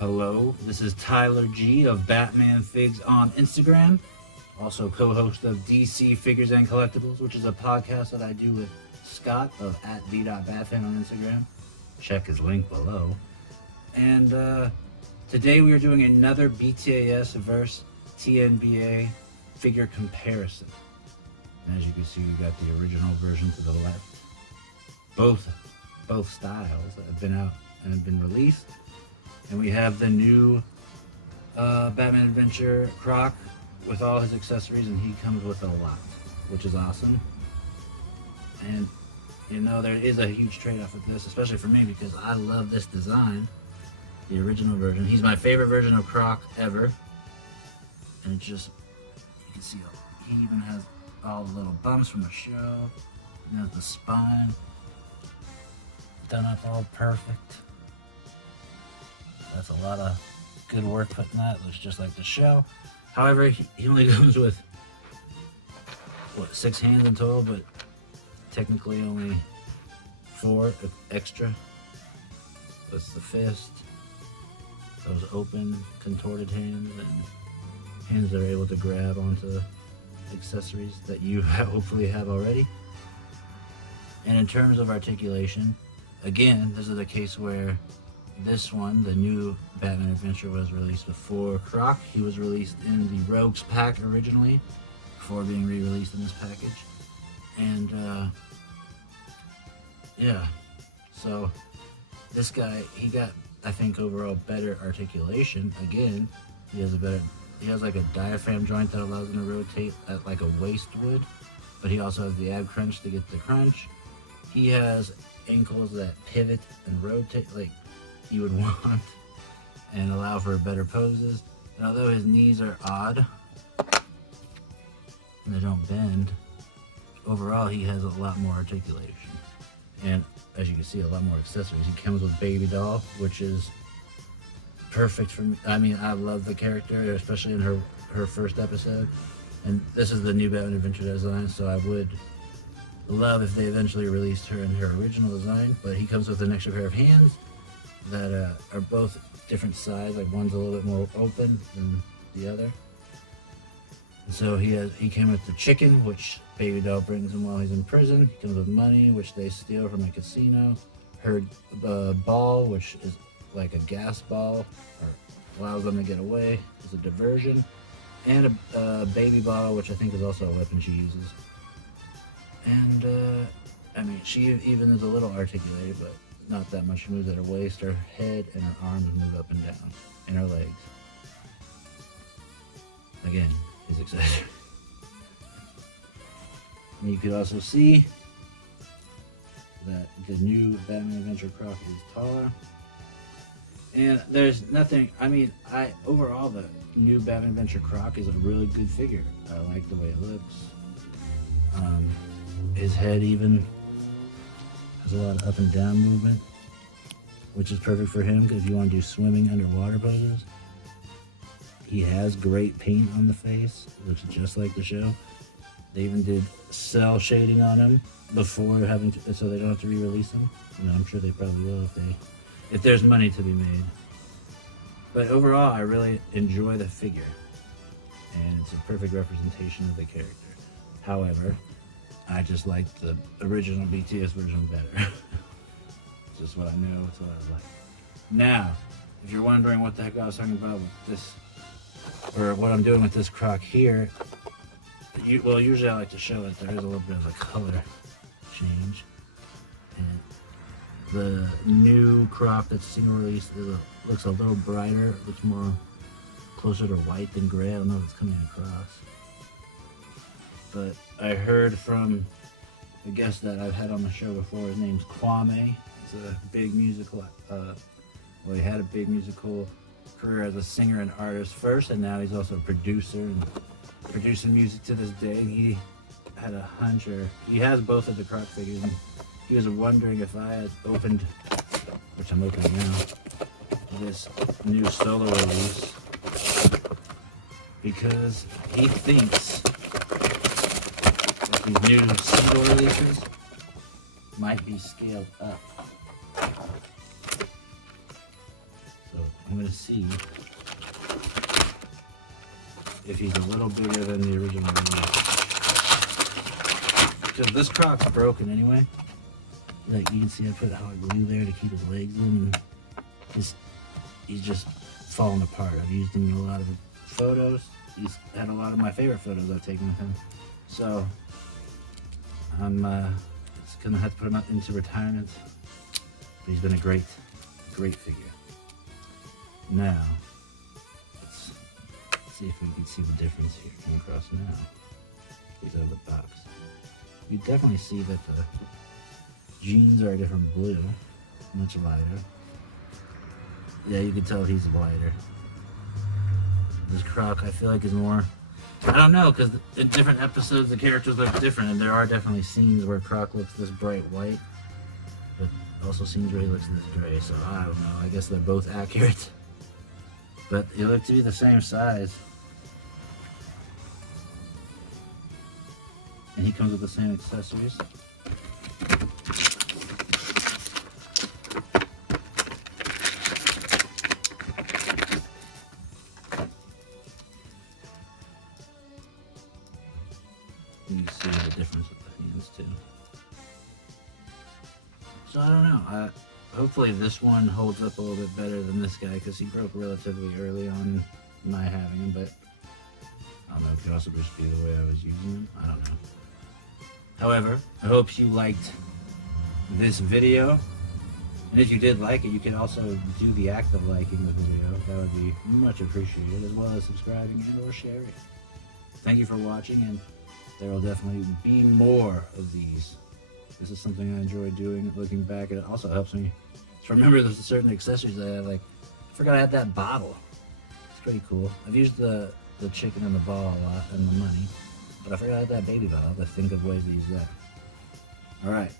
Hello, this is Tyler G of Batman Figs on Instagram, also co-host of DC Figures and Collectibles, which is a podcast that I do with Scott of @v.batfan on Instagram. Check his link below. And today we are doing another BTAS versus TNBA figure comparison. And as you can see, we got the original version to the left. Both styles that have been out and have been released. And we have the new Batman Adventure Croc with all his accessories, and he comes with a lot, which is awesome. And you know, there is a huge trade-off with this, especially for me, because I love this design, the original version. He's my favorite version of Croc ever. And it's just, you can see he even has all the little bumps from the show. You know, the spine done up all perfect. That's a lot of good work putting that. Looks just like the show. However, he only comes with, 6 hands in total, but technically only 4 extra. That's the fist, those open, contorted hands, and hands that are able to grab onto accessories that you hopefully have already. And in terms of articulation, again, this is a case where this one, the new Batman Adventure, was released before Croc. He was released in the Rogues pack originally, before being re-released in this package. And yeah, so this guy, he got, I think, overall better articulation. Again, he has like a diaphragm joint that allows him to rotate at like a waist would, but he also has the ab crunch to get the crunch. He has ankles that pivot and rotate like you would want and allow for better poses. And although his knees are odd and they don't bend, overall he has a lot more articulation. And as you can see, a lot more accessories. He comes with Baby Doll, which is perfect for me. I mean, I love the character, especially in her first episode. And this is the new Batman Adventure design, so I would love if they eventually released her in her original design. But he comes with an extra pair of hands that are both different size. Like one's a little bit more open than the other. And so he came with the chicken, which Baby Doll brings him while he's in prison. He comes with money, which they steal from a casino. Her ball, which is like a gas ball, or allows them to get away as a diversion. And a baby bottle, which I think is also a weapon she uses. And I mean, she even is a little articulated, but not that much. She moves at her waist, her head, and her arms move up and down, and her legs. Again, his accessory. And you could also see that the new Batman Adventure Croc is taller. And there's nothing, I mean, overall the new Batman Adventure Croc is a really good figure. I like the way it looks. His head even has a lot of up and down movement, which is perfect for him because if you want to do swimming underwater poses. He has great paint on the face, looks just like the show. They even did cell shading on him before having to, so they don't have to re-release him. And I'm sure they probably will if there's money to be made. But overall, I really enjoy the figure, and it's a perfect representation of the character. However, I just like the original BTS version better. It's just what I know, it's what I like. Now, if you're wondering what the heck I was talking about with this, or what I'm doing with this Croc here, well, usually I like to show it. There is a little bit of a color change. And the new Croc that's single release looks a little brighter. It looks more closer to white than gray. I don't know if it's coming across. But I heard from a guest that I've had on the show before. His name's Kwame. He's a big musical, he had a big musical career as a singer and artist first, and now he's also a producer and producing music to this day. And he had a hunch, or he has both of the Croc figures, and he was wondering if I had opened, which I'm opening now, this new solo release, because he thinks that these new single releases might be scaled up. So I'm going to see if he's a little bigger than the original one. Because this Croc's broken anyway. Like you can see I put hot glue there to keep his legs in, and he's just falling apart. I've used him in a lot of photos. He's had a lot of my favorite photos I've taken with him. So I'm just gonna have to put him up into retirement. But he's been a great figure. Now, let's see if we can see the difference here coming across now. He's out of the box. You definitely see that the jeans are a different blue, much lighter. Yeah, you can tell he's lighter. This Croc, I feel like, is more, I don't know, because in different episodes the characters look different, and there are definitely scenes where Croc looks this bright white, but also scenes where he looks this gray, so I don't know, I guess they're both accurate. But they look to be the same size. And he comes with the same accessories. You can see the difference with the hands too. So I don't know. Hopefully this one holds up a little bit better than this guy because he broke relatively early on my having him, but I don't know, it could also just be the way I was using him. I don't know. However, I hope you liked this video. And if you did like it, you can also do the act of liking the video. That would be much appreciated, as well as subscribing and or sharing. Thank you for watching, and there will definitely be more of these. This is something I enjoy doing, looking back. It also helps me to remember there's certain accessories that I have. Like, I forgot I had that bottle. It's pretty cool. I've used the chicken and the ball a lot, and the money. But I forgot I had that baby bottle. I have to think of ways to use that. Alright.